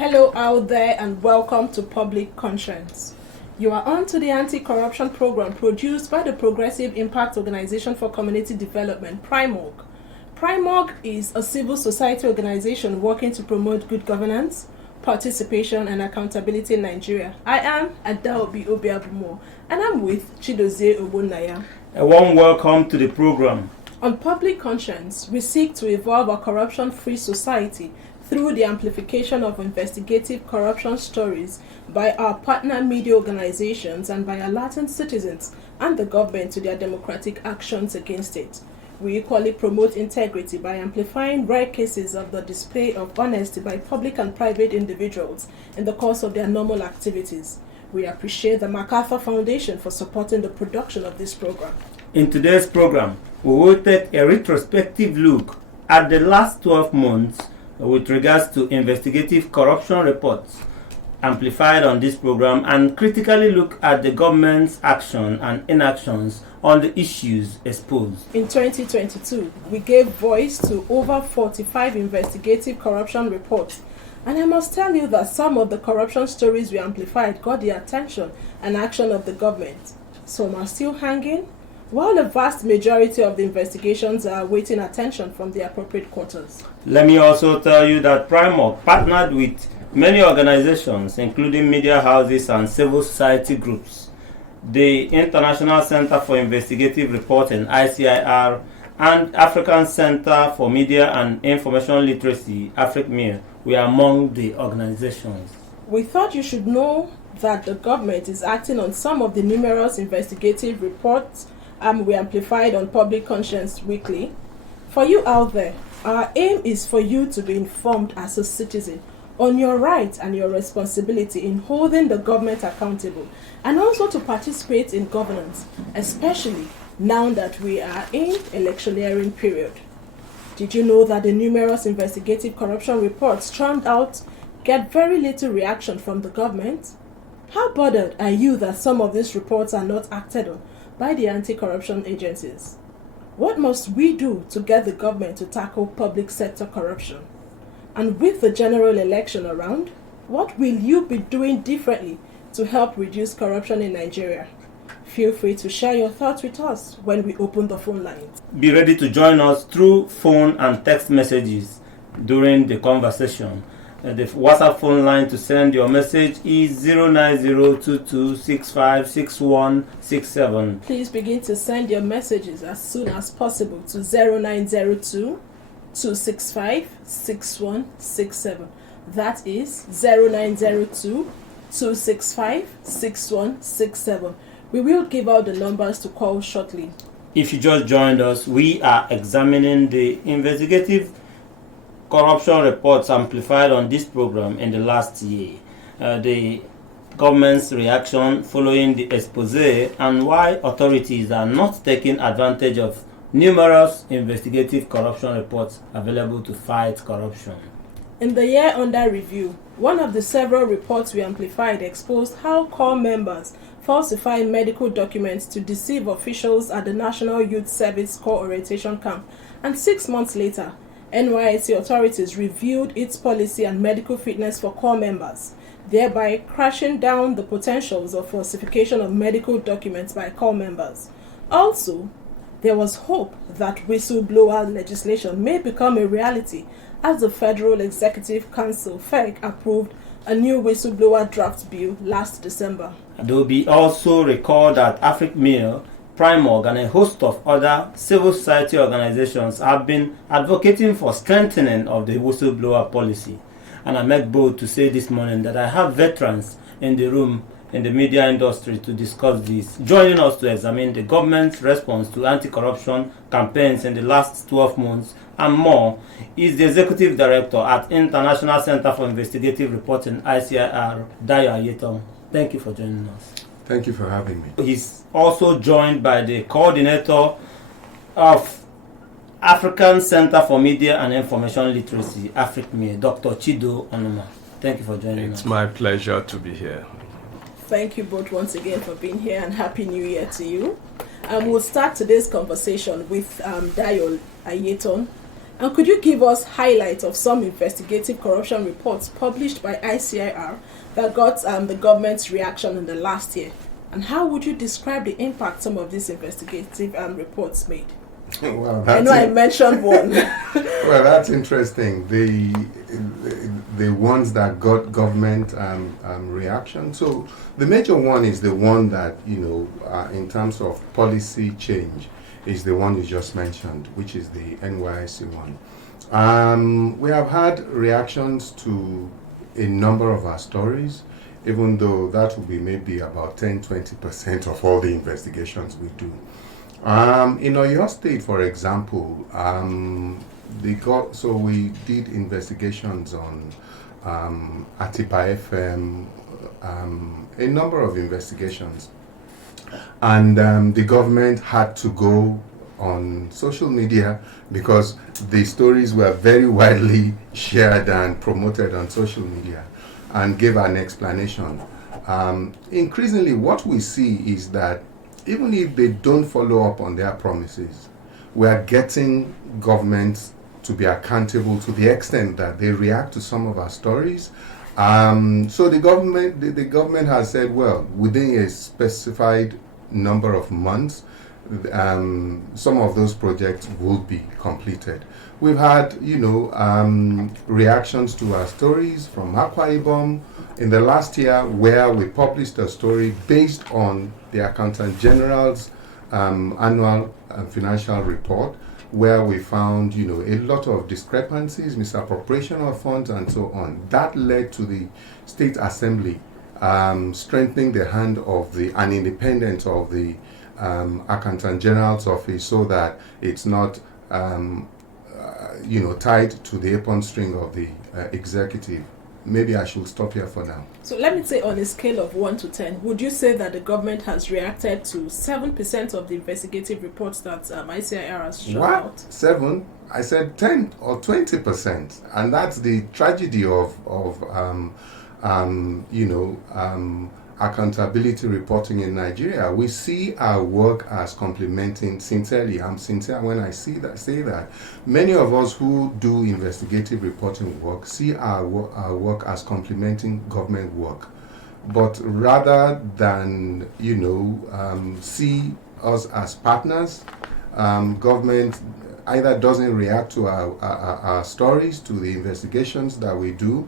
Hello out there and welcome to Public Conscience. You are on to the anti-corruption program produced by the Progressive Impact Organization for Community Development, PRIMOG. PRIMOG is a civil society organization working to promote good governance, participation and accountability in Nigeria. I am Adaobi Obiabumo and I'm with Chidozie Ogbonnaya. A warm welcome to the program. On Public Conscience, we seek to evolve a corruption-free society through the amplification of investigative corruption stories by our partner media organizations and by alerting citizens and the government to their democratic actions against it. We equally promote integrity by amplifying rare cases of the display of honesty by public and private individuals in the course of their normal activities. We appreciate the MacArthur Foundation for supporting the production of this program. In today's program, we will take a retrospective look at the last 12 months with regards to investigative corruption reports amplified on this program and critically look at the government's action and inactions on the issues exposed. In 2022, we gave voice to over 45 investigative corruption reports, and I must tell you that some of the corruption stories we amplified got the attention and action of the government. Some are still hanging, while the vast majority of the investigations are awaiting attention from the appropriate quarters. Let me also tell you that PRIMOG partnered with many organizations, including media houses and civil society groups, the International Center for Investigative Reporting, ICIR, and African Center for Media and Information Literacy, AFRICMEA, were among the organizations. We thought you should know that the government is acting on some of the numerous investigative reports we amplified on Public Conscience Weekly. For you out there, our aim is for you to be informed as a citizen on your rights and your responsibility in holding the government accountable, and also to participate in governance, especially now that we are in electioneering period. Did you know that the numerous investigative corruption reports churned out get very little reaction from the government? How bothered are you that some of these reports are not acted on by the anti-corruption agencies? What must we do to get the government to tackle public sector corruption? And with the general election around, what will you be doing differently to help reduce corruption in Nigeria? Feel free to share your thoughts with us when we open the phone lines. Be ready to join us through phone and text messages during the conversation. The WhatsApp phone line to send your message is 09022656167. Please begin to send your messages as soon as possible to 0902-265-6167. That is 0902-265-6167. We will give out the numbers to call shortly. If you just joined us, we are examining the investigative corruption reports amplified on this program in the last year, the government's reaction following the expose, and why authorities are not taking advantage of numerous investigative corruption reports available to fight corruption. In the year under review, one of the several reports we amplified exposed how corps members falsify medical documents to deceive officials at the National Youth Service Corps Orientation Camp, and 6 months later, NYSC authorities reviewed its policy and medical fitness for corps members, thereby crashing down the potentials of falsification of medical documents by corps members. Also, there was hope that whistleblower legislation may become a reality as the Federal Executive Council (FEC) approved a new whistleblower draft bill last December. Adobe also recalled that AFRICMEA, PRIMOG, and a host of other civil society organizations have been advocating for strengthening of the whistleblower policy. And I make bold to say this morning that I have veterans in the room in the media industry to discuss this, joining us to examine the government's response to anti-corruption campaigns in the last 12 months and more is the Executive Director at International Center for Investigative Reporting, ICIR, Dayo Ayeton. Thank you for joining us. Thank you for having me. He's also joined by the coordinator of African Center for Media and Information Literacy, AFRICMEA, Dr. Chido Onuma. Thank you for joining us. It's my pleasure to be here. Thank you both once again for being here, and Happy New Year to you. We'll start today's conversation with Dayo Ayeton. And could you give us highlights of some investigative corruption reports published by ICIR that got the government's reaction in the last year? And how would you describe the impact some of these investigative reports made? Well, I know I mentioned one. Well, that's interesting. The ones that got government reaction. So the major one is the one that, in terms of policy change, is the one you just mentioned, which is the NYSC one. We have had reactions to a number of our stories, even though that will be maybe about 10-20% of all the investigations we do. In Oyo State, for example, we did investigations on Atipa FM, a number of investigations, and the government had to go on social media because the stories were very widely shared and promoted on social media, and gave an explanation. Increasingly, what we see is that even if they don't follow up on their promises, we are getting governments to be accountable to the extent that they react to some of our stories. So the government has said, well, within a specified number of months, some of those projects will be completed. We've had, reactions to our stories from Akwa Ibom in the last year, where we published a story based on the Accountant General's annual financial report, where we found, a lot of discrepancies, misappropriation of funds, and so on. That led to the State Assembly strengthening the hand of and independence of the Accountant General's office, so that it's not tied to the apron string of the executive. Maybe I should stop here for now. So let me say, on a scale of 1 to 10, would you say that the government has reacted to 7% of the investigative reports that ICIR has shown out? What? 7? I said 10 or 20%. And that's the tragedy of accountability reporting in Nigeria. We see our work as complementing, sincerely, I'm sincere when I say that. Many of us who do investigative reporting work see our work as complementing government work. But rather than, see us as partners, government either doesn't react to our stories, to the investigations that we do.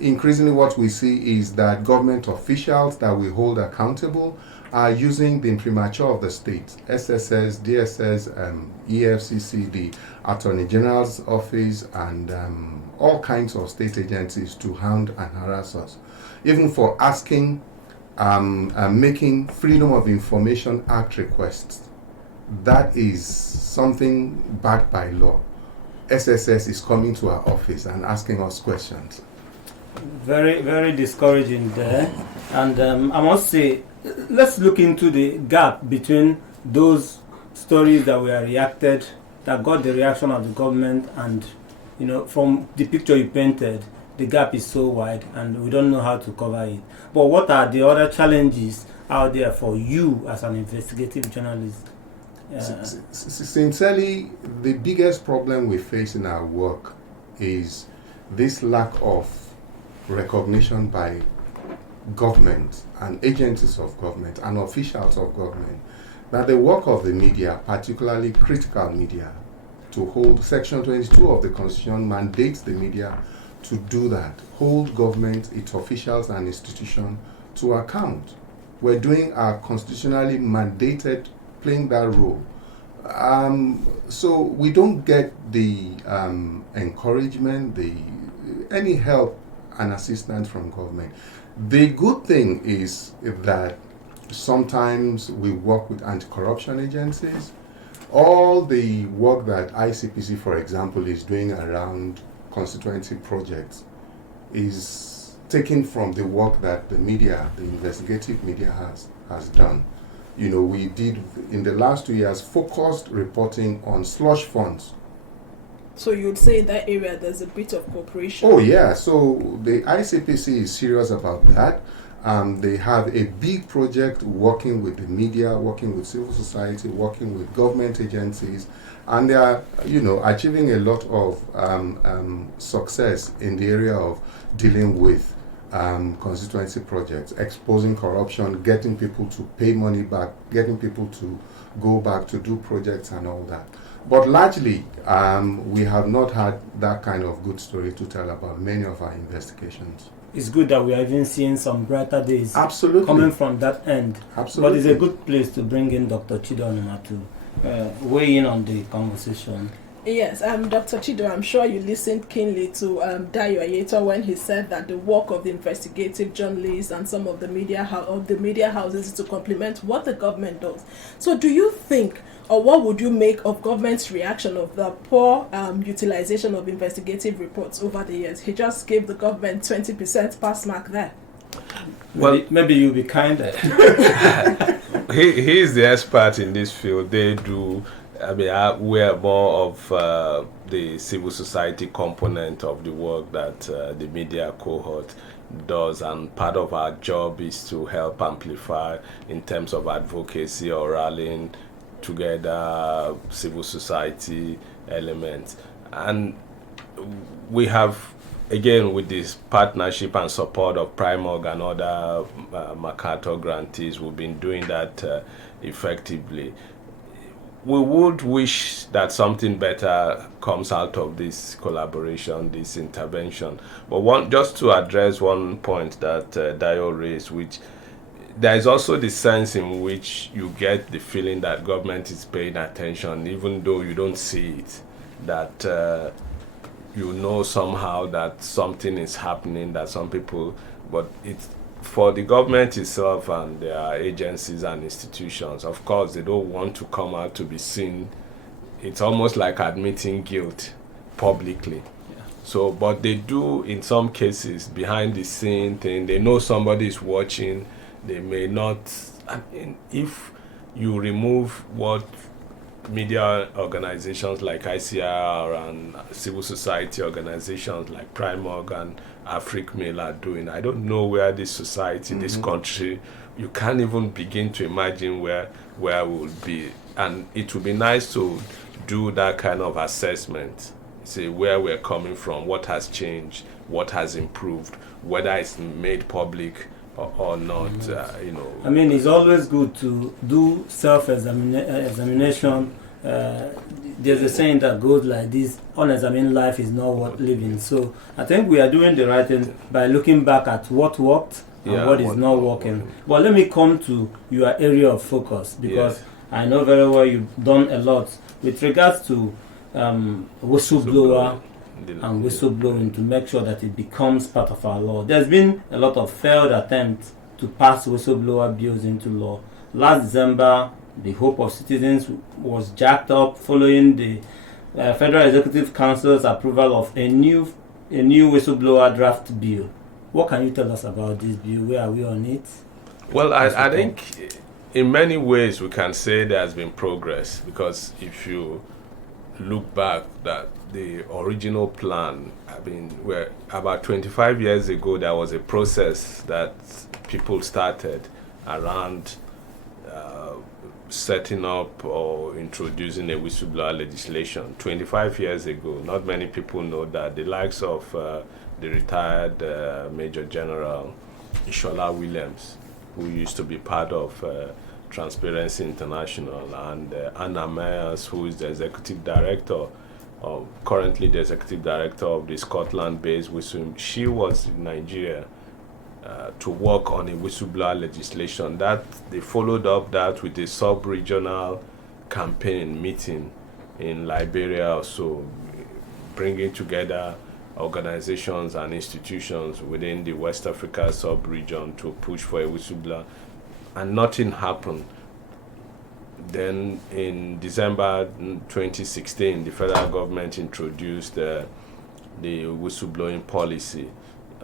Increasingly, what we see is that government officials that we hold accountable are using the imprimatur of the state, SSS, DSS, EFCC, the Attorney General's office, and all kinds of state agencies to hound and harass us, even for asking, making Freedom of Information Act requests. That is something backed by law. SSS is coming to our office and asking us questions. Very, very discouraging there. And I must say, let's look into the gap between those stories that were reacted, that got the reaction of the government, and, from the picture you painted, the gap is so wide and we don't know how to cover it. But what are the other challenges out there for you as an investigative journalist? Sincerely, the biggest problem we face in our work is this lack of recognition by government and agencies of government and officials of government that the work of the media, particularly critical media, to hold Section 22 of the Constitution mandates the media to do that, hold government, its officials and institutions to account. We're doing our constitutionally mandated, playing that role. So we don't get the encouragement, any help and assistance from government. The good thing is that sometimes we work with anti-corruption agencies. All the work that ICPC, for example, is doing around constituency projects is taken from the work that the media, the investigative media has done. We did, in the last 2 years, focused reporting on slush funds. So you would say in that area there's a bit of cooperation? Oh, yeah. So the ICPC is serious about that. They have a big project working with the media, working with civil society, working with government agencies, and they are, achieving a lot of success in the area of dealing with constituency projects, exposing corruption, getting people to pay money back, getting people to go back to do projects and all that. But largely, we have not had that kind of good story to tell about many of our investigations. It's good that we are even seeing some brighter days Absolutely. coming from that end. Absolutely. But it's a good place to bring in Dr. Chidonma to weigh in on the conversation. Yes, Dr. Chido, I'm sure you listened keenly to Dayo Ayeto when he said that the work of the investigative journalists and some of the media houses is to complement what the government does. So do you think, or what would you make of government's reaction of the poor utilization of investigative reports over the years? He just gave the government 20% pass mark there. Well, maybe you'll be kinder. He is the expert in this field. They do. We are more of the civil society component of the work that the media cohort does, and part of our job is to help amplify in terms of advocacy or rallying together civil society elements. And we have, again, with this partnership and support of Primorg and other MacArthur grantees, we've been doing that effectively. We would wish that something better comes out of this collaboration, this intervention. But just to address one point that Dayo raised, which there is also the sense in which you get the feeling that government is paying attention, even though you don't see it, that somehow that something is happening, that some people, but it's for the government itself and their agencies and institutions. Of course, they don't want to come out to be seen. It's almost like admitting guilt publicly. Yeah. So, but they do, in some cases, behind the scene thing. They know somebody is watching. They may not. I mean, if you remove what media organizations like ICR and civil society organizations like Primorg and AfricMail are doing, I don't know where this society, this country, you can't even begin to imagine where we will be. And it would be nice to do that kind of assessment, say where we're coming from, what has changed, what has improved, whether it's made public or not. I mean, it's always good to do self-examination. There's a saying that goes like this: unexamined life is not worth living. So I think we are doing the right thing by looking back at what worked and what is not working. But let me come to your area of focus, because I know very well you've done a lot with regards to whistleblower and whistleblowing, to make sure that it becomes part of our law. There's been a lot of failed attempts to pass whistleblower bills into law. Last December, the hope of citizens was jacked up following the Federal Executive Council's approval of a new whistleblower draft bill. What can you tell us about this bill? Where are we on it? Well, I think in many ways we can say there has been progress, because if you look back, that the original plan, where about 25 years ago there was a process that people started around setting up or introducing a whistleblower legislation 25 years ago. Not many people know that the likes of the retired Major General Ishola Williams, who used to be part of Transparency International, and Anna Myers, who is the executive director, currently the executive director of the Scotland-based whistle. She was in Nigeria to work on a whistleblower legislation. That they followed up that with a sub-regional campaign meeting in Liberia, also bringing together organizations and institutions within the West Africa sub-region to push for a whistleblower, and nothing happened. Then in December 2016, the federal government introduced the whistleblowing policy,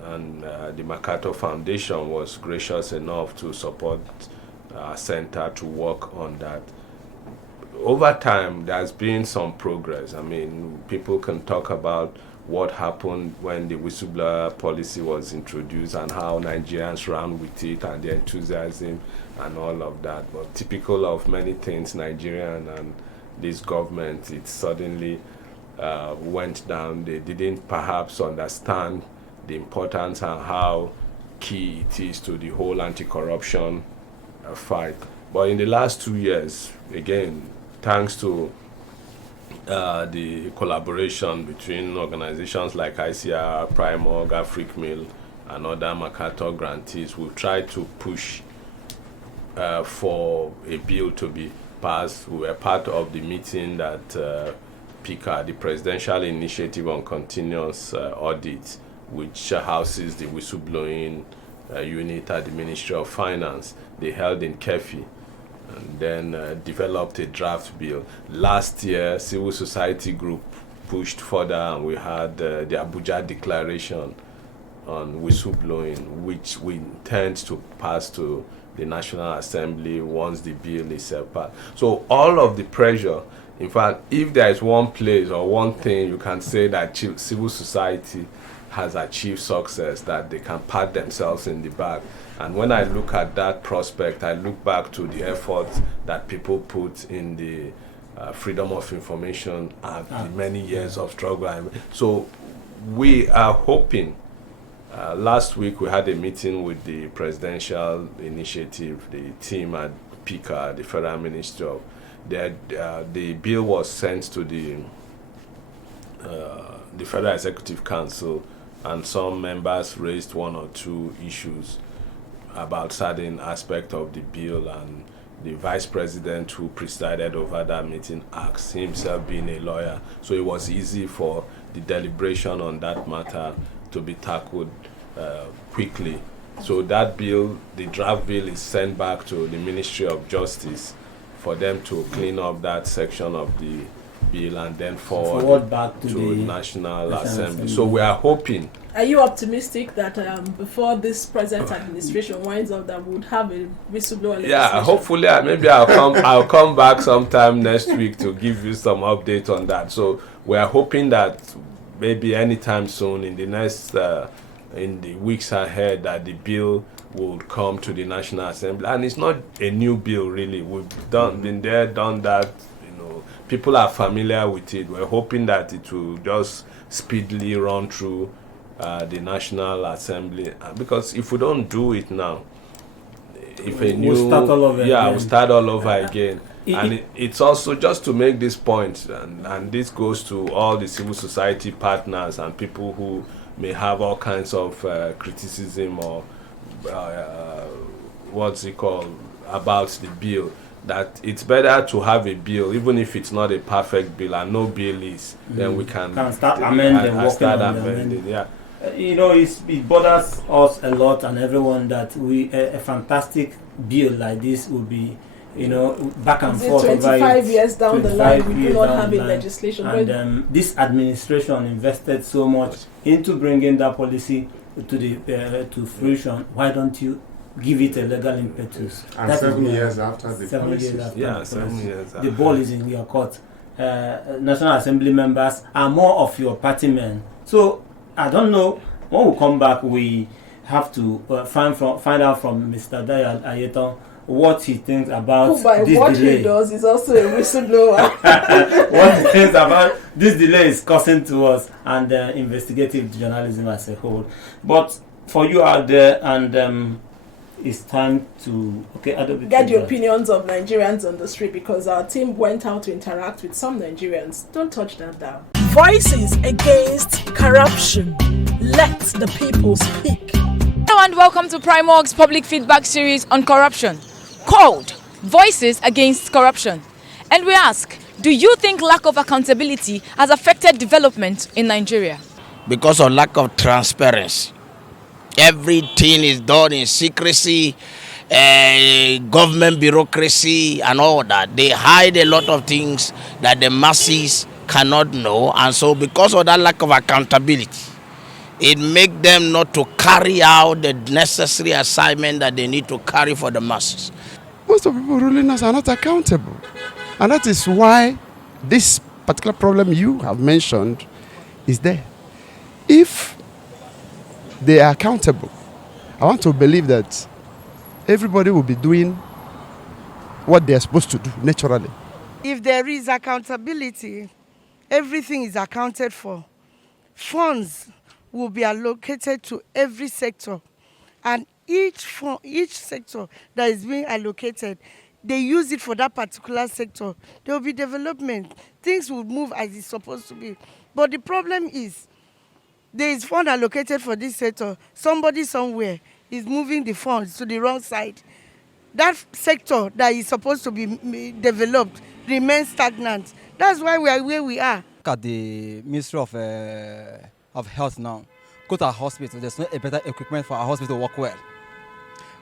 and the MacArthur Foundation was gracious enough to support our center to work on that. Over time, there's been some progress. I mean, people can talk about what happened when the whistleblower policy was introduced and how Nigerians ran with it and the enthusiasm and all of that. But typical of many things, Nigerian and this government, it suddenly went down. They didn't perhaps understand the importance and how key it is to the whole anti-corruption fight. But in the last 2 years, again, thanks to the collaboration between organizations like ICR, Primorg, Africmill, and other MacArthur grantees, we've tried to push for a bill to be passed. We were part of the meeting that PICA, the Presidential Initiative on Continuous Audit, which houses the whistleblowing unit at the Ministry of Finance, they held in Kefi, and then developed a draft bill. Last year, civil society group pushed further, and we had the Abuja Declaration on whistleblowing, which we intend to pass to the National Assembly once the bill is passed. So all of the pressure, in fact, if there is one place or one thing you can say that civil society has achieved success, that they can pat themselves in the back. And when I look at that prospect, I look back to the efforts that people put in the Freedom of Information Act, the many years of struggle. So we are hoping, last week we had a meeting with the Presidential Initiative, the team at PICA, the Federal Ministry of, the bill was sent to the Federal Executive Council, and some members raised one or two issues about certain aspect of the bill, and the vice president who presided over that meeting asked, himself being a lawyer, so it was easy for the deliberation on that matter to be tackled quickly. So that bill, the draft bill, is sent back to the Ministry of Justice for them to clean up that section of the bill and then forward back to the the National Assembly. So we are hoping. Are you optimistic that before this present administration winds up, that we would have a whistleblower legislation? Yeah, hopefully, maybe I'll come back sometime next week to give you some update on that. So we are hoping that maybe anytime soon, in the next in the weeks ahead, that the bill will come to the National Assembly. And it's not a new bill, really. We've been there, done that. People are familiar with it. We're hoping that it will just speedily run through the National Assembly, because if we don't do it now, if a new we'll start all over again. We'll start all over again. And it's also just to make this point, and this goes to all the civil society partners and people who may have all kinds of criticism or what's it called about the bill, that it's better to have a bill, even if it's not a perfect bill, and no bill is, then we can start amending. Yeah. It bothers us a lot and everyone that a fantastic bill like this will be, back and forth. 25 years down the line, we do not have a legislation. And this administration invested so much into bringing that policy to fruition. Why don't you give it a legal impetus? And 7 years after the 7 policy. years after Yeah, 7 years. The ball is in your court. National Assembly members are more of your party men. So I don't know. When we come back, we have to find out from Mr. Dayal Ayeton what he thinks about who by this what delay. he does is also a whistleblower. What he thinks about this delay is causing to us and investigative journalism as a whole. But for you out there, and it's time to get the opinions of Nigerians on the street, because our team went out to interact with some Nigerians. Don't touch that down. Voices against corruption. Let the people speak. Hello and welcome to Primorg's public feedback series on corruption, called Voices Against Corruption. And we ask, do you think lack of accountability has affected development in Nigeria? Because of lack of transparency. Everything is done in secrecy, government bureaucracy and all that. They hide a lot of things that the masses cannot know. And so because of that lack of accountability, it makes them not to carry out the necessary assignment that they need to carry for the masses. Most of the people ruling us are not accountable. And that is why this particular problem you have mentioned is there. if they are accountable, I want to believe that everybody will be doing what they are supposed to do naturally. If there is accountability, everything is accounted for. Funds will be allocated to every sector, and each sector that is being allocated, they use it for that particular sector. There will be development. Things will move as it's supposed to be. But the problem is, there is fund allocated for this sector. Somebody somewhere is moving the funds to the wrong side. That sector that is supposed to be developed remains stagnant. That's why we are where we are. Look at the Ministry of Health now. Go to our hospital. There's no better equipment for our hospital to work well.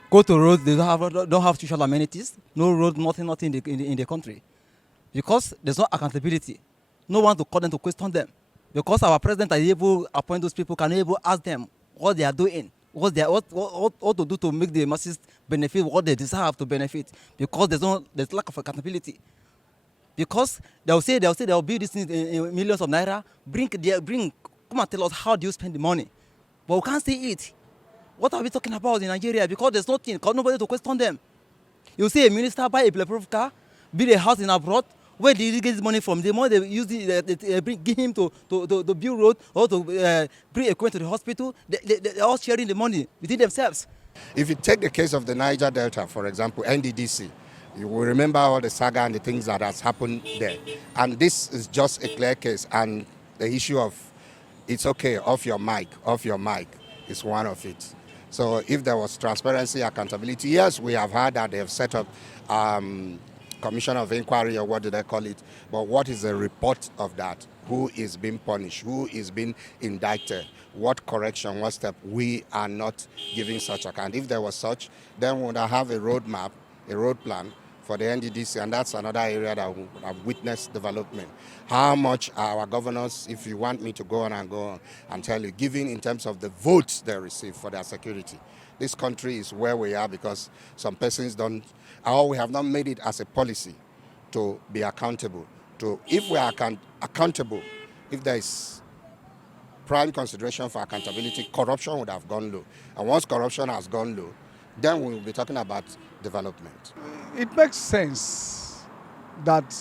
Go to roads. They don't have social amenities. No road, nothing in the country, because there's no accountability. No one to call them to question them. Because our president is able to appoint those people, can able ask them what they are doing, what to do to make the masses benefit what they deserve to benefit. Because there's lack of accountability. Because they'll say they'll build this in millions of naira. Come and tell us how do you spend the money, but we can't see it. What are we talking about in Nigeria? Because there's nothing, nobody to question them. You see a minister buy a bulletproof car, build a house in abroad. Where did he get his money from? The money they use give him to build road or to bring equipment to the hospital. They're all sharing the money within themselves. If you take the case of the Niger Delta, for example, NDDC, you will remember all the saga and the things that has happened there. And this is just a clear case. And the issue of it's okay, off your mic is one of it. So if there was transparency, accountability, yes, we have heard that they have set up commission of inquiry, or what do they call it? But what is the report of that? Who is being punished? Who is being indicted? What correction, what step? We are not giving such account. If there was such, then we would have a roadmap, a road plan for the NDDC, and that's another area that would have witnessed development. How much our governors, if you want me to go on and tell you, giving in terms of the votes they receive for their security. This country is where we are because some persons don't, or we have not made it as a policy to be accountable. If we are accountable, if there is prime consideration for accountability, corruption would have gone low. And once corruption has gone low, then we will be talking about development. It makes sense that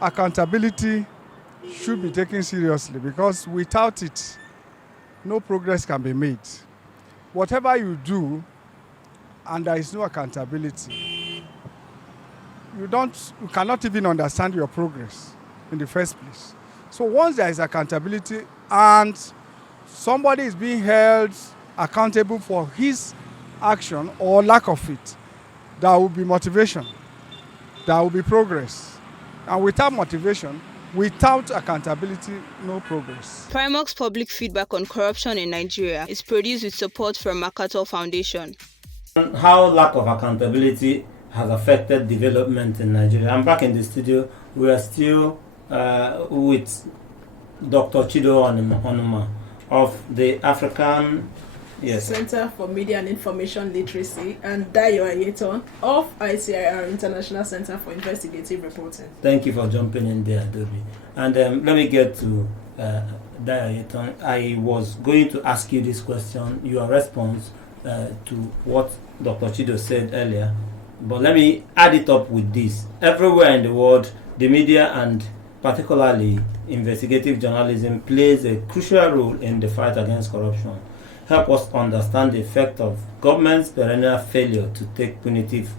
accountability should be taken seriously, because without it, no progress can be made. Whatever you do and there is no accountability, you cannot even understand your progress in the first place. So once there is accountability and somebody is being held accountable for his action or lack of it, there will be motivation, there will be progress. And without motivation, without accountability, no progress. Primox's public feedback on corruption in Nigeria is produced with support from MacArthur Foundation. How lack of accountability has affected development in Nigeria. I'm back in the studio. We are still with Dr. Chido Onuma of the African Center for Media and Information Literacy, and Dayo Ayeton of ICIR, International Center for Investigative Reporting. Thank you for jumping in there, Adobe. And let me get to Dayo Ayeton. I was going to ask you this question, your response to what Dr. Chido said earlier, but let me add it up with this. Everywhere in the world, the media and particularly investigative journalism plays a crucial role in the fight against corruption. Help us understand the effect of government's perennial failure to take punitive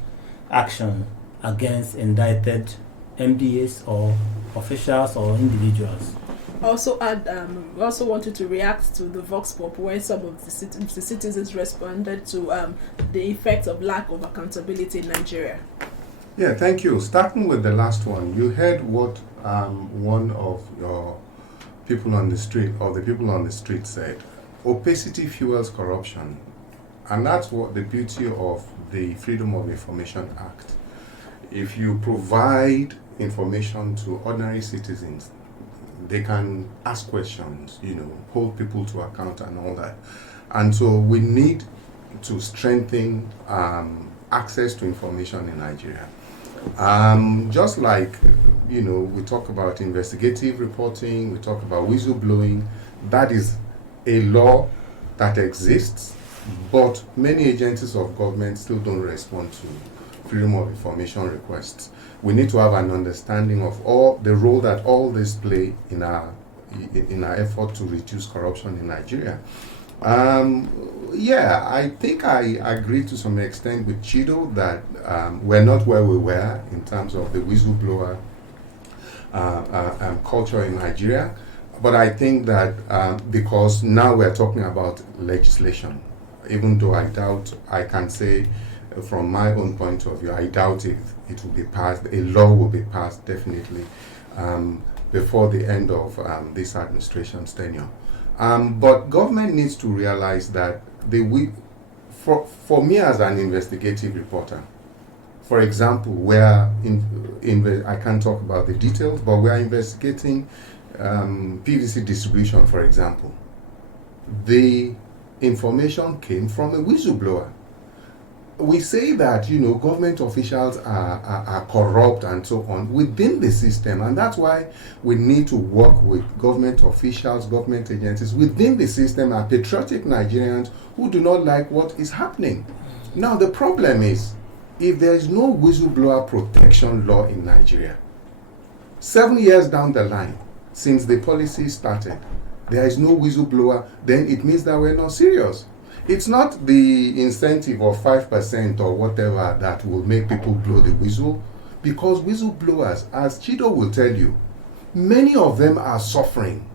action against indicted MDAs or officials or individuals. Also, we also wanted to react to the Vox Pop, where some of the citizens responded to the effect of lack of accountability in Nigeria. Yeah, thank you. Starting with the last one, you heard what one of your people on the street, or the people on the street, said. Opacity fuels corruption, and that's what the beauty of the Freedom of Information Act. If you provide information to ordinary citizens, they can ask questions, hold people to account and all that. And so we need to strengthen access to information in Nigeria. Just like, we talk about investigative reporting, we talk about whistleblowing, That is a law that exists, but many agencies of government still don't respond to freedom of information requests. We need to have an understanding of all the role that all this play in our effort to reduce corruption in Nigeria. Yeah, I think I agree to some extent with Chido that we're not where we were in terms of the whistleblower culture in Nigeria. But I think that because now we're talking about legislation, even though I doubt, I can say from my own point of view, I doubt it will be passed, a law will be passed definitely before the end of this administration's tenure. But government needs to realize that for me as an investigative reporter, for example, I can't talk about the details, but we are investigating PVC distribution, for example. The information came from a whistleblower. We say that, government officials are corrupt and so on within the system, and that's why we need to work with government officials, government agencies within the system, and patriotic Nigerians who do not like what is happening. Now, the problem is, if there is no whistleblower protection law in Nigeria, 7 years down the line, since the policy started, there is no whistleblower, then it means that we're not serious. It's not the incentive of 5% or whatever that will make people blow the whistle, because whistleblowers, as Chido will tell you, many of them are suffering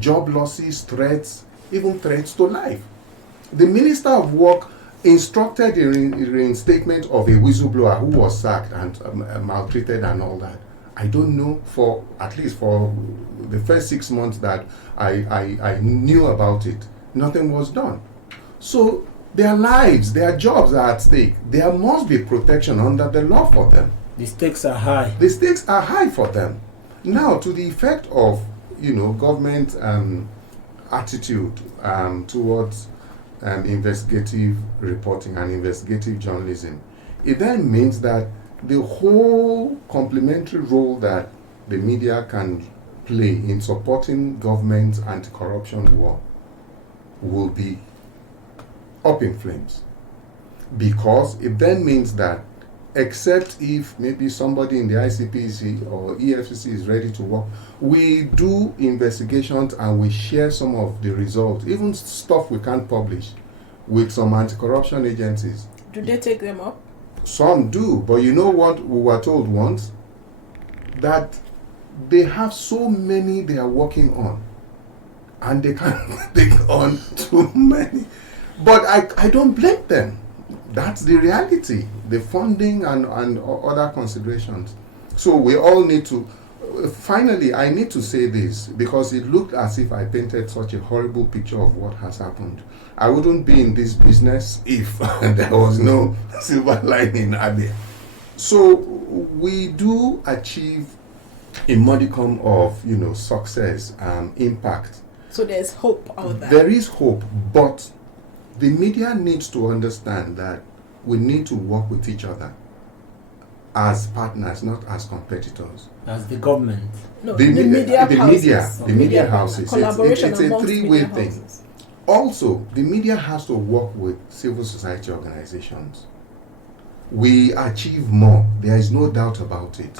job losses, threats, even threats to life. The Minister of Work instructed the reinstatement of a whistleblower who was sacked and maltreated and all that. I don't know, for at least for the first 6 months that I knew about it, nothing was done. So their lives, their jobs are at stake. There must be protection under the law for them. The stakes are high. The stakes are high for them. Now, to the effect of, government attitude towards investigative reporting and investigative journalism, it then means that the whole complementary role that the media can play in supporting government's anti-corruption war will be up in flames, because it then means that except if maybe somebody in the ICPC or EFCC is ready to work, we do investigations and we share some of the results, even stuff we can't publish, with some anti-corruption agencies. Do they take them up? Some do, but you know what we were told once? That they have so many they are working on, and they can't take on too many. But I don't blame them. That's the reality, the funding and other considerations. So we all need to, finally, I need to say this, because it looked as if I painted such a horrible picture of what has happened. I wouldn't be in this business if there was no silver lining there. So we do achieve a modicum of, success and impact. So there's hope out there. There is hope, but the media needs to understand that we need to work with each other as partners, not as competitors. As the government. No, the media houses. Collaboration it's a three-way thing. Houses. Also, the media has to work with civil society organizations. We achieve more. There is no doubt about it.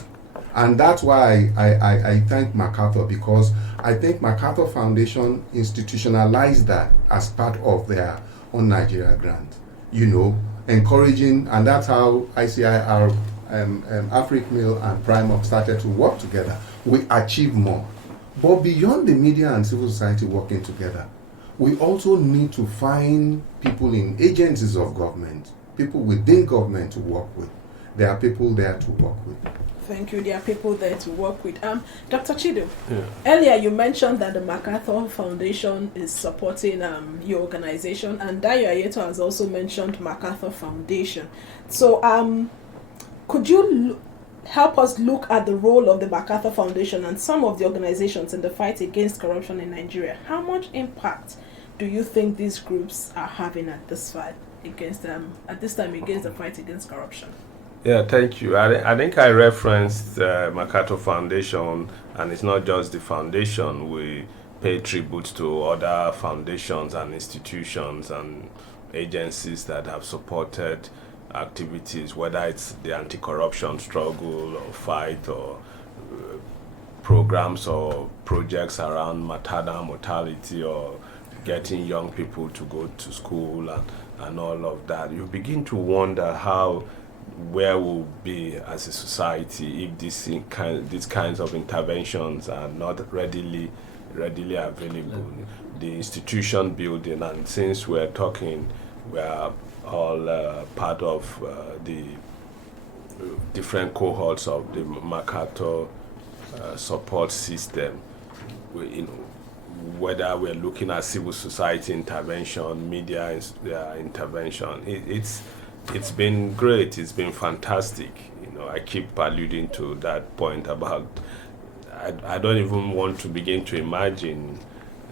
And that's why I thank MacArthur, because I think MacArthur Foundation institutionalized that as part of their own Nigeria grant. Encouraging, and that's how ICIR, AfricMail and Primark started to work together. We achieve more. But beyond the media and civil society working together, we also need to find people in agencies of government, people within government to work with. There are people there to work with. Thank you. There are people there to work with. Dr. Chido, earlier you mentioned that the MacArthur Foundation is supporting your organization, and Dayo Ayeto has also mentioned MacArthur Foundation. So could you help us look at the role of the MacArthur Foundation and some of the organizations in the fight against corruption in Nigeria? How much impact do you think these groups are having at this fight against the fight against corruption? Yeah, thank you. I think I referenced MacArthur Foundation, and it's not just the foundation. We pay tribute to other foundations and institutions and agencies that have supported activities, whether it's the anti-corruption struggle or fight or programs or projects around maternal mortality or getting young people to go to school and all of that. You begin to wonder where we'll be as a society if these kinds of interventions are not readily available. The institution building, and since we're talking, we're all part of the different cohorts of the MacArthur support system. Whether we're looking at civil society intervention, media intervention, it's been great. It's been fantastic. I keep alluding to that point about I don't even want to begin to imagine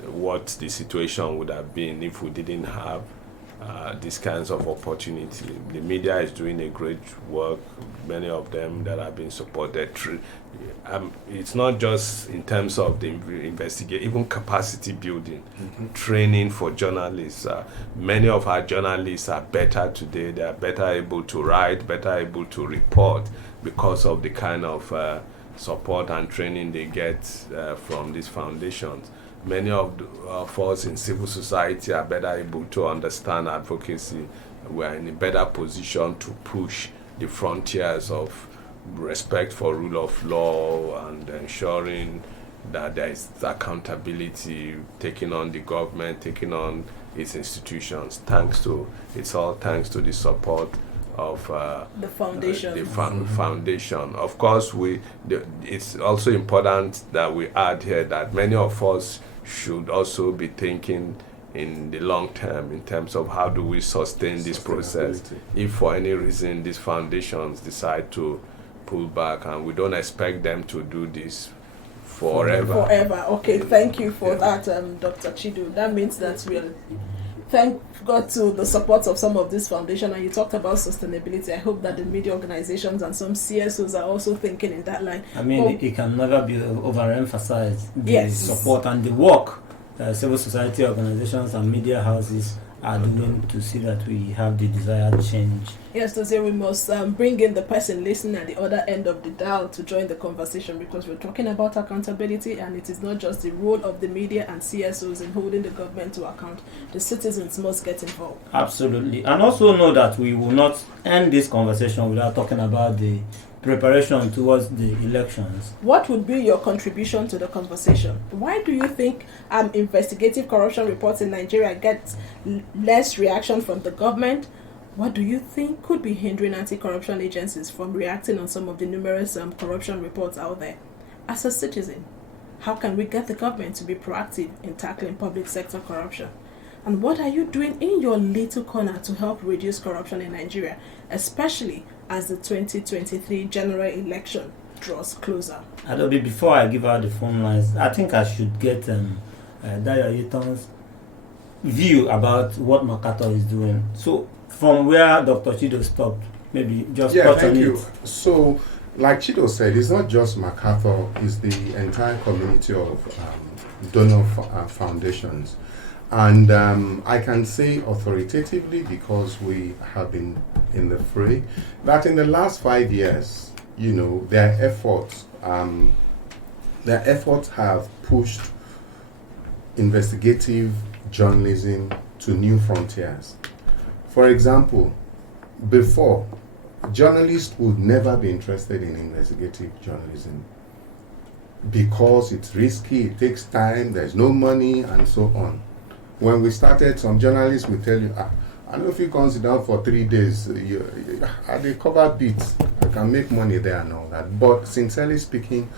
what the situation would have been if we didn't have these kinds of opportunity. The media is doing a great work. Many of them that have been supported. It's not just in terms of the investigate, even capacity building, training for journalists. Many of our journalists are better today. They are better able to write, better able to report because of the kind of support and training they get from these foundations. Many of us in civil society are better able to understand advocacy. We are in a better position to push the frontiers of respect for rule of law and ensuring that there is accountability, taking on the government, taking on its institutions. It's all thanks to the support of the foundation. The foundation. Of course, it's also important that we add here that many of us should also be thinking in the long term in terms of how do we sustain this process if for any reason these foundations decide to pull back, and we don't expect them to do this forever. Okay, thank you for that, Dr. Chido. That means that we'll thank God to the support of some of this foundation, and you talked about sustainability. I hope that the media organizations and some CSOs are also thinking in that line. I mean, it can never be overemphasized, the support and the work civil society organizations and media houses are doing to see that we have the desired change. Yes, to say we must bring in the person listening at the other end of the dial to join the conversation, because we're talking about accountability, and it is not just the role of the media and CSOs in holding the government to account. The citizens must get involved. Absolutely. And also know that we will not end this conversation without talking about the preparation towards the elections. What would be your contribution to the conversation? Why do you think investigative corruption reports in Nigeria get less reaction from the government? What do you think could be hindering anti-corruption agencies from reacting on some of the numerous corruption reports out there? As a citizen, how can we get the government to be proactive in tackling public sector corruption? And what are you doing in your little corner to help reduce corruption in Nigeria, especially as the 2023 general election draws closer? Adobe, before I give out the phone lines, I think I should get Dayo Yeton's view about what MacArthur is doing. So, from where Dr. Chido stopped, maybe just touch on it. So, like Chido said, it's not just MacArthur, it's the entire community of donor foundations. And I can say authoritatively, because we have been in the fray, that in the last 5 years, their efforts have pushed investigative journalism to new frontiers. For example, before, journalists would never be interested in investigative journalism because it's risky, it takes time, there's no money, and so on. When we started, some journalists will tell you, I know if you come sit down for 3 days, they cover beats, I can make money there and all that. But sincerely speaking,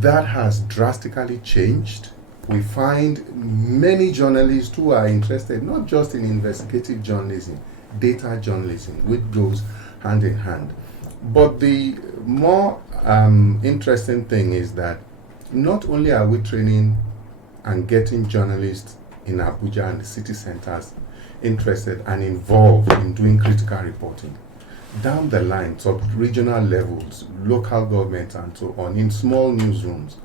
that has drastically changed. We find many journalists who are interested not just in investigative journalism, data journalism, which goes hand in hand. But the more interesting thing is that not only are we training and getting journalists in Abuja and the city centers interested and involved in doing critical reporting, down the line, sub-regional levels, local government and so on, in small newsrooms,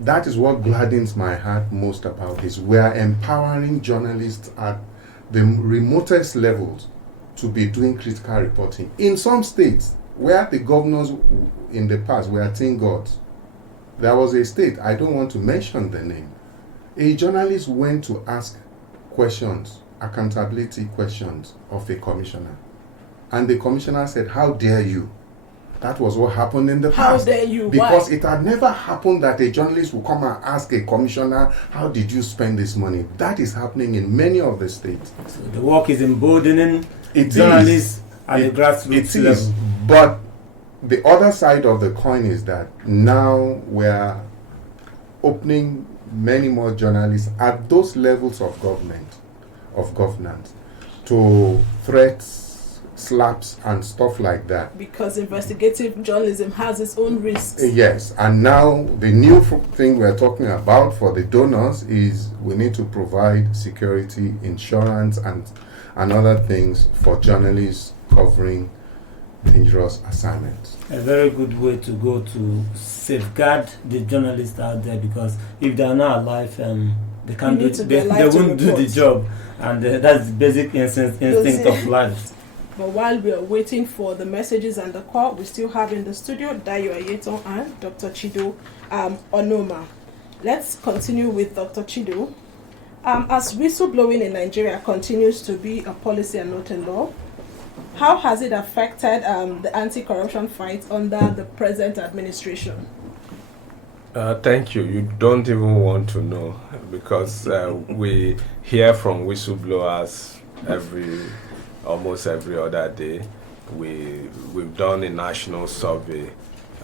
that is what gladdens my heart most about this. We are empowering journalists at the remotest levels to be doing critical reporting. In some states, where the governors in the past were teen gods, there was a state, I don't want to mention the name, a journalist went to ask questions, accountability questions of a commissioner. And the commissioner said, "How dare you?" That was what happened in the How past. dare you? Because Why? it had never happened that a journalist would come and ask a commissioner, "How did you spend this money?" That is happening in many of the states. So the work is emboldening It journalists is. at the grassroots It is. level. But the other side of the coin is that now we are opening many more journalists at those levels of governance, to threats, slaps, and stuff like that. Because investigative journalism has its own risks. Yes, and now the new thing we're talking about for the donors is we need to provide security, insurance, and other things for journalists covering dangerous assignments. A very good way to go to safeguard the journalists out there, because if they are not alive, they can't do they won't do the job, and that's the basic instinct of life. But while we are waiting for the messages and the call, we still have in the studio Dayo Ayeton and Dr. Chido Onoma. Let's continue with Dr. Chido. As whistleblowing in Nigeria continues to be a policy and not a law, how has it affected the anti-corruption fight under the present administration? Thank you. You don't even want to know, because we hear from whistleblowers almost every other day. We've done a national survey.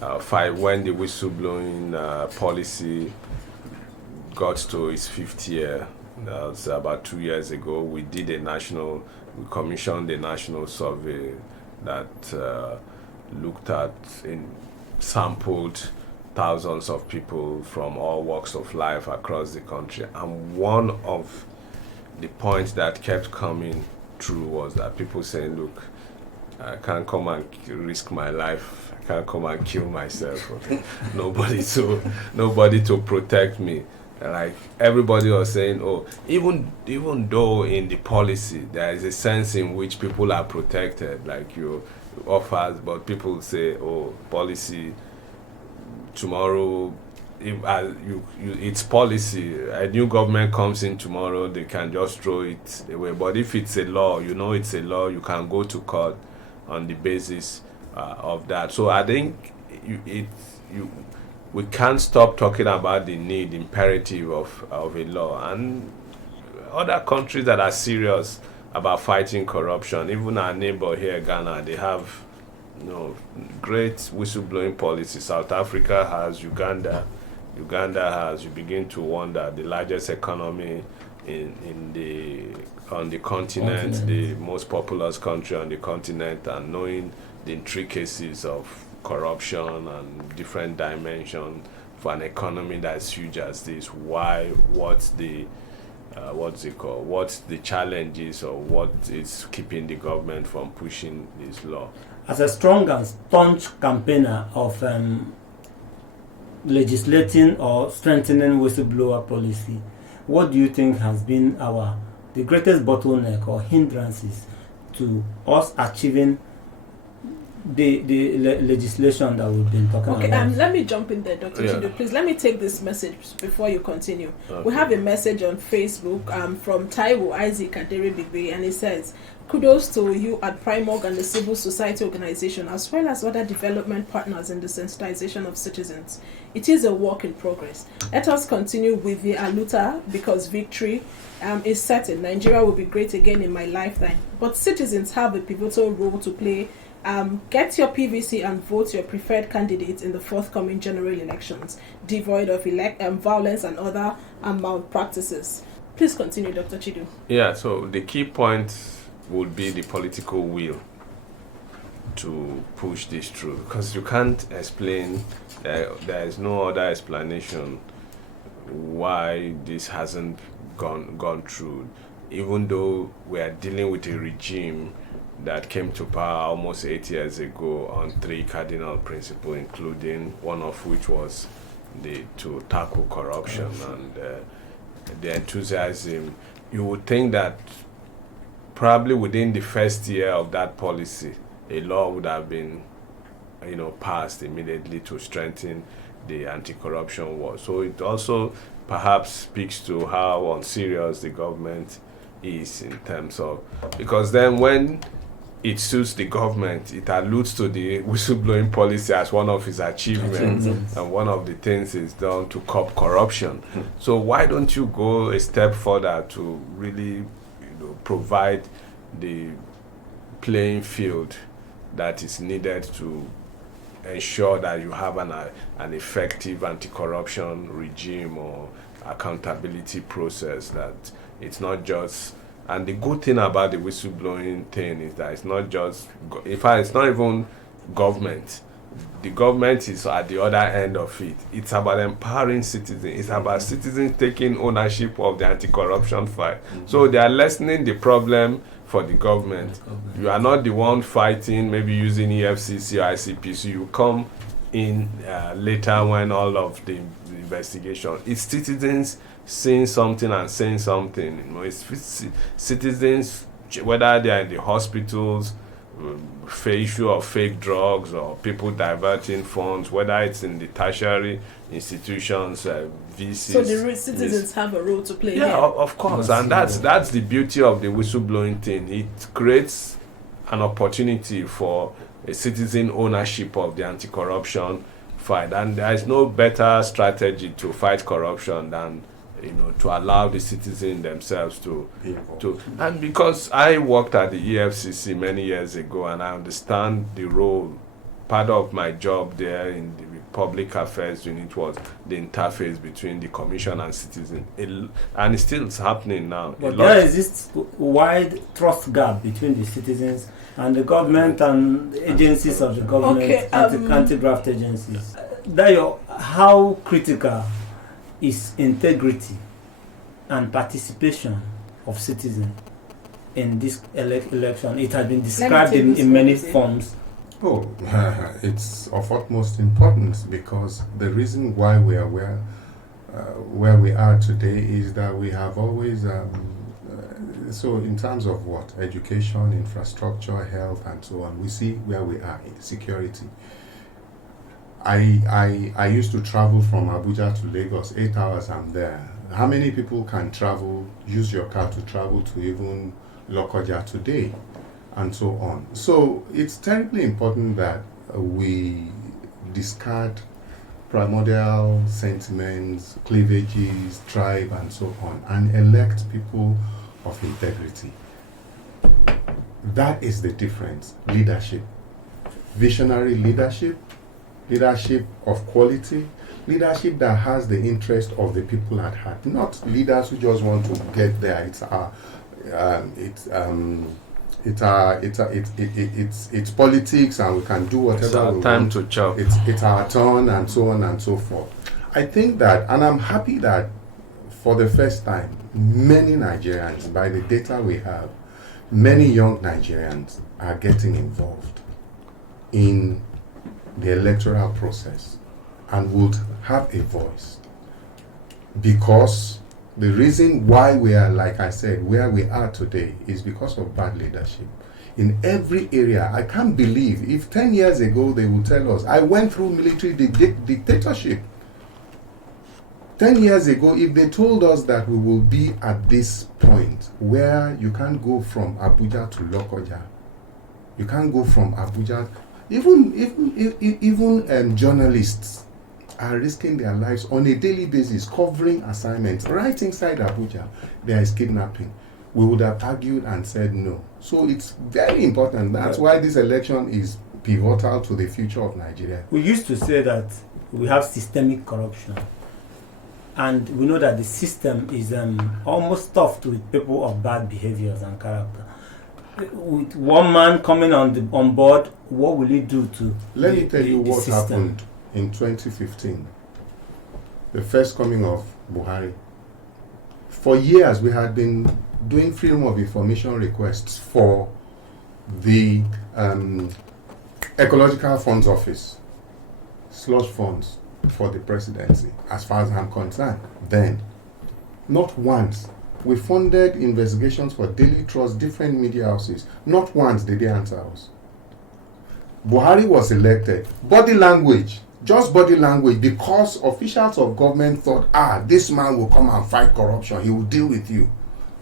When the whistleblowing policy got to its 5th year, that was about 2 years ago, we commissioned a national survey that sampled thousands of people from all walks of life across the country. And one of the points that kept coming true was that people saying, "Look, I can't come and risk my life. I can't come and kill myself. Nobody to protect me." Like everybody was saying, "Oh, even though in the policy there is a sense in which people are protected, like you offers, but people say, oh, policy tomorrow." It's policy. A new government comes in tomorrow, they can just throw it away. But if it's a law, it's a law, you can go to court on the basis of that. So I think we can't stop talking about the imperative of a law. And other countries that are serious about fighting corruption, even our neighbor here, Ghana, they have great whistleblowing policy. South Africa has, Uganda has. You begin to wonder, the largest economy on the continent, the most populous country on the continent, and knowing the intricacies of corruption and different dimensions for an economy that's huge as this. What's the challenges, or what is keeping the government from pushing this law? As a strong and staunch campaigner of legislating or strengthening whistleblower policy, what do you think has been the greatest bottleneck or hindrances to us achieving the legislation that we've been talking about? Okay, let me jump in there, Dr. Chido. Please let me take this message before you continue. Okay. We have a message on Facebook from Taiwo Isaac Aderebigbe, and it says, "Kudos to you at Primorg and the civil society organization, as well as other development partners in the sensitization of citizens. It is a work in progress. Let us continue with the aluta, because victory is certain. Nigeria will be great again in my lifetime. But citizens have a pivotal role to play. Get your PVC and vote your preferred candidate in the forthcoming general elections, devoid of violence and other malpractices." Please continue, Dr. Chido. Yeah, so the key point would be the political will to push this through, because you can't explain, there is no other explanation why this hasn't gone through, even though we are dealing with a regime that came to power almost 8 years ago on 3 cardinal principles, including one of which was to tackle corruption and the enthusiasm. You would think that probably within the first year of that policy, a law would have been, passed immediately to strengthen the anti-corruption war. So it also perhaps speaks to how unserious the government is in terms of, because then when it suits the government, it alludes to the whistleblowing policy as one of its achievements, and one of the things is done to curb corruption. So why don't you go a step further to really provide the playing field that is needed to ensure that you have an effective anti-corruption regime or accountability process, that it's not just. And the good thing about the whistleblowing thing is that it's not just, in fact, it's not even government. The government is at the other end of it. It's about empowering citizens. It's about citizens taking ownership of the anti-corruption fight. So they are lessening the problem for the government. You are not the one fighting, maybe using EFCC or ICPC. You come in later when all of the investigation. It's citizens seeing something and saying something. It's citizens, whether they are in the hospitals, issue of fake drugs, or people diverting funds, whether it's in the tertiary institutions, VCs. So the citizens have a role to play. Yeah, here. of course, and that's the beauty of the whistleblowing thing. It creates an opportunity for a citizen ownership of the anti-corruption fight, and there is no better strategy to fight corruption than to allow the citizens themselves to. And because I worked at the EFCC many years ago, and I understand the role. Part of my job there in the public affairs unit was the interface between the commission and citizen, and it's still happening now. But there is this wide trust gap between the citizens and the government and the agencies of the government, anti-graft agencies. Dayo, how critical is integrity and participation of citizens in this election? It has been described in many forms. Oh, it's of utmost importance, because the reason why we are where we are today is that we have always so in terms of what? Education, infrastructure, health, and so on, we see where we are in security. I used to travel from Abuja to Lagos, 8 hours I'm there. How many people can use your car to travel to even Lokoja today, and so on? So it's terribly important that we discard primordial sentiments, cleavages, tribe, and so on, and elect people of integrity. That is the difference. Leadership, visionary leadership, leadership of quality, leadership that has the interest of the people at heart, not leaders who just want to get there. It's politics, and we can do whatever it's our we time want. to chop. It's our turn, and so on and so forth. I think that, and I'm happy that for the first time, many Nigerians, by the data we have, many young Nigerians are getting involved in the electoral process and would have a voice, because the reason why we are, like I said, where we are today is because of bad leadership in every area. I can't believe if 10 years ago they would tell us, I went through military dictatorship. 10 years ago, if they told us that we will be at this point where you can't go from Abuja to Lokoja, you can't go from Abuja, even journalists are risking their lives on a daily basis covering assignments right inside Abuja. There is kidnapping. We would have argued and said no. So it's very important. That's why this election is pivotal to the future of Nigeria. We used to say that we have systemic corruption, and we know that the system is almost stuffed with people of bad behaviors and character. With one man coming on board, what will he do to Let me tell you what happened in 2015, the first coming of Buhari. For years, we had been doing freedom of information requests for the Ecological Funds Office, slush funds, for the presidency, as far as I'm concerned. Then, not once. We funded investigations for Daily Trust, different media houses. Not once did they answer us. Buhari was elected. Body language, just body language, because officials of government thought, this man will come and fight corruption. He will deal with you.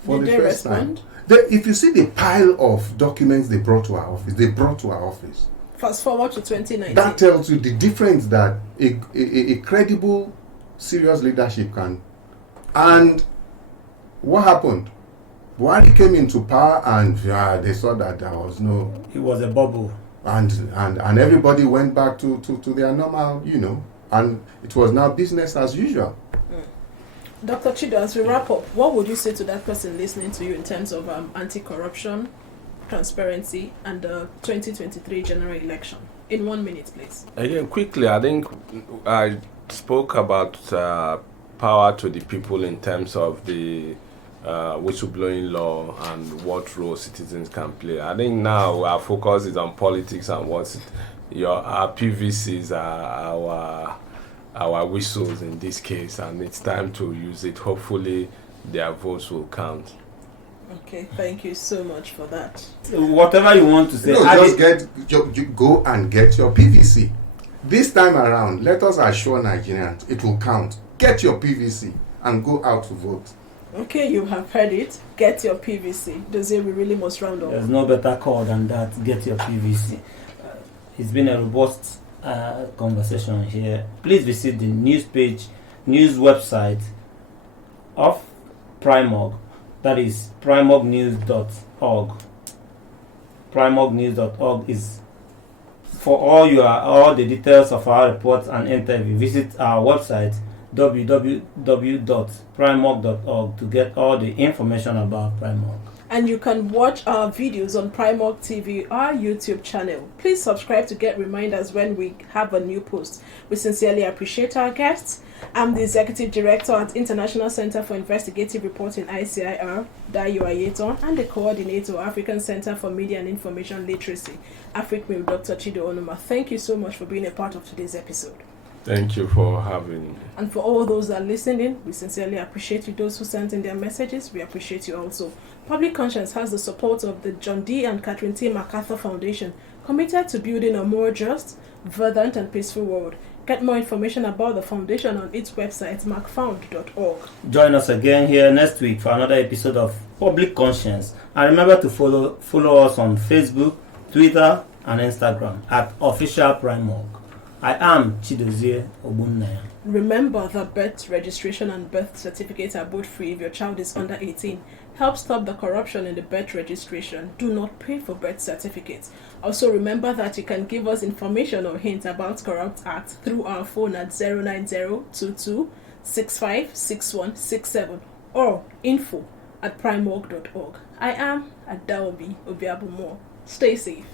For Did the they first respond? time. If you see the pile of documents they brought to our office, Fast forward to 2019. that tells you the difference that a credible, serious leadership can. And what happened? Buhari came into power and they saw that there was no... It was a bubble. And everybody went back to their normal, and it was now business as usual. Dr. Chido, as we wrap up, what would you say to that person listening to you in terms of anti-corruption, transparency, and the 2023 general election? In 1 minute, please. Again, quickly, I think I spoke about power to the people in terms of the whistleblowing law and what role citizens can play. I think now our focus is on politics and our PVCs are our whistles in this case, and it's time to use it. Hopefully their votes will count. Okay, thank you so much for that. Whatever you want to say. You go and get your PVC. This time around, let us assure Nigerians it will count. Get your PVC and go out to vote. Okay, you have heard it. Get your PVC. Does it we really must round up? There's no better call than that. Get your PVC. It's been a robust conversation here. Please visit the news website of Primorg. That is primorgnews.org. Primorgnews.org is for all the details of our reports and interview. Visit our website www.primorg.org to get all the information about Primorg. And you can watch our videos on Primorg TV, our YouTube channel. Please subscribe to get reminders when we have a new post. We sincerely appreciate our guests. I'm the Executive Director at International Center for Investigative Reporting, ICIR, Dayo Ayeton, and the Coordinator, African Center for Media and Information Literacy, AfricMIL, Dr. Chido Onuma. Thank you so much for being a part of today's episode. Thank you for having me. And for all those that are listening, we sincerely appreciate you. Those who sent in their messages, we appreciate you also. Public Conscience has the support of the John D. and Catherine T. MacArthur Foundation, committed to building a more just, verdant, and peaceful world. Get more information about the foundation on its website, macfound.org. Join us again here next week for another episode of Public Conscience. And remember to follow us on Facebook, Twitter, and Instagram at Official Primorg. I am Chidozie Obunnaya. Remember that birth registration and birth certificates are both free if your child is under 18. Help stop the corruption in the birth registration. Do not pay for birth certificates. Also remember that you can give us information or hints about corrupt acts through our phone at 09022656167 or info@primorg.org. I am Adaobi Obiabumo. Stay safe.